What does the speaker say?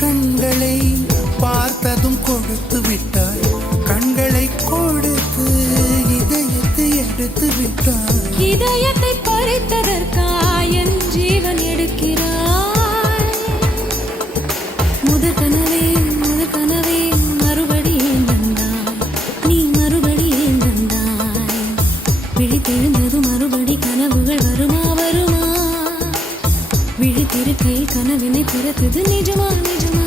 கண்களை பார்த்ததும் கொடுத்து விட்டாய், கண்களை கொடுத்து இதயத்தை எடுத்து விட்டாய். இதயத்தை பறித்ததற்காய் என் ஜீவன் எடுக்கிறாய். முதற் கனவே மறுபடியும் வந்தாய், நீ மறுபடியும் வந்தாய். விழித்தெழுந்ததும் மறுபடி கனவுகள் வருமா வருமா? விழித்திருக்கையில் கனவினை பிறத்தது நிஜமா நிஜமா?